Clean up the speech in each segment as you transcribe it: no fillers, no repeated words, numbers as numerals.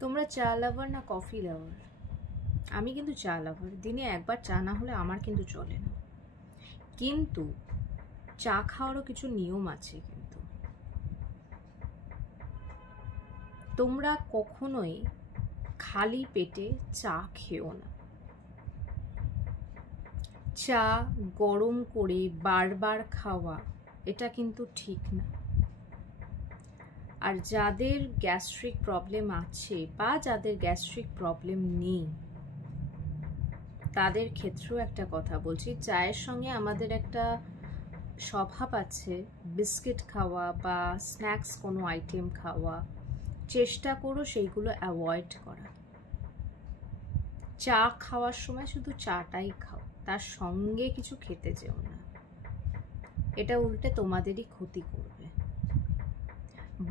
তোমরা চা লাভার না কফি লাভার? আমি কিন্তু চা লাভার। দিনে একবার চা না হলে আমার কিন্তু চলে না। কিন্তু চা খাওয়ারও কিছু নিয়ম আছে। কিন্তু তোমরা কখনোই খালি পেটে চা খেও না। চা গরম করে বারবার খাওয়া এটা কিন্তু ঠিক না। আর যাদের গ্যাস্ট্রিক প্রবলেম আছে বা যাদের গ্যাস্ট্রিক প্রবলেম নেই তাদের ক্ষেত্রেও একটা কথা বলছি, চায়ের সঙ্গে আমাদের একটা স্বভাব আছে বিস্কিট খাওয়া বা স্ন্যাক্স কোনো আইটেম খাওয়া। চেষ্টা করো সেইগুলো অ্যাভয়েড করা। চা খাওয়ার সময় শুধু চাটাই খাও, তার সঙ্গে কিছু খেতে যেও না। এটা উল্টে তোমাদেরই ক্ষতি করবে।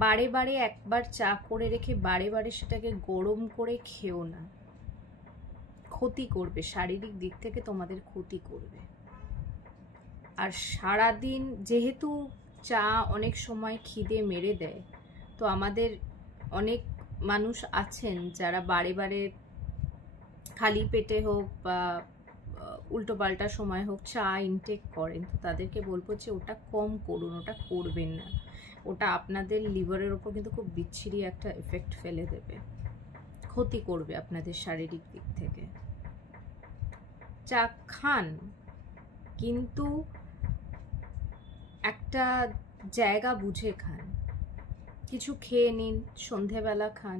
বারে বারে একবার চা করে রেখে বারে বারে সেটাকে গরম করে খেও না, ক্ষতি করবে, শারীরিক দিক থেকে তোমাদের ক্ষতি করবে। আর সারাদিন যেহেতু চা অনেক সময় খিদে মেরে দেয়, তো আমাদের অনেক মানুষ আছেন যারা বারে বারে খালি পেটে হোক বা উল্টো পাল্টা সময় হোক চা ইনটেক করেন, তো তাদেরকে বলবো যে ওটা কম করুন, ওটা করবেন না। ওটা আপনাদের লিভারের ওপর কিন্তু খুব বিচ্ছিরি একটা এফেক্ট ফেলে দেবে, ক্ষতি করবে আপনাদের শারীরিক দিক থেকে। চা খান, কিন্তু একটা জায়গা বুঝে খান। কিছু খেয়ে নিন, সন্ধেবেলা খান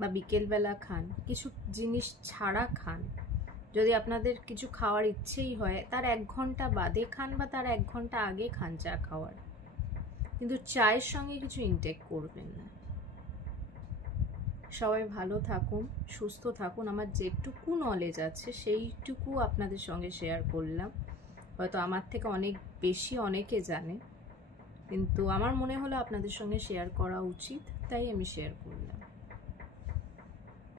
বা বিকেলবেলা খান, কিছু জিনিস ছাড়া খান। যদি আপনাদের কিছু খাওয়ার ইচ্ছেই হয় তার 1 ঘন্টা বাদে খান বা তার 1 ঘন্টা আগে খান চা খাওয়ার, কিন্তু চায়ের সঙ্গে কিছু ইনটেক করবেন না। সবাই ভালো থাকুন, সুস্থ থাকুন। আমার যেটুকু নলেজ আছে সেইটুকু আপনাদের সঙ্গে শেয়ার করলাম। হয়তো আমার থেকে অনেক বেশি অনেকে জানে, কিন্তু আমার মনে হলো আপনাদের সঙ্গে শেয়ার করা উচিত, তাই আমি শেয়ার করলাম।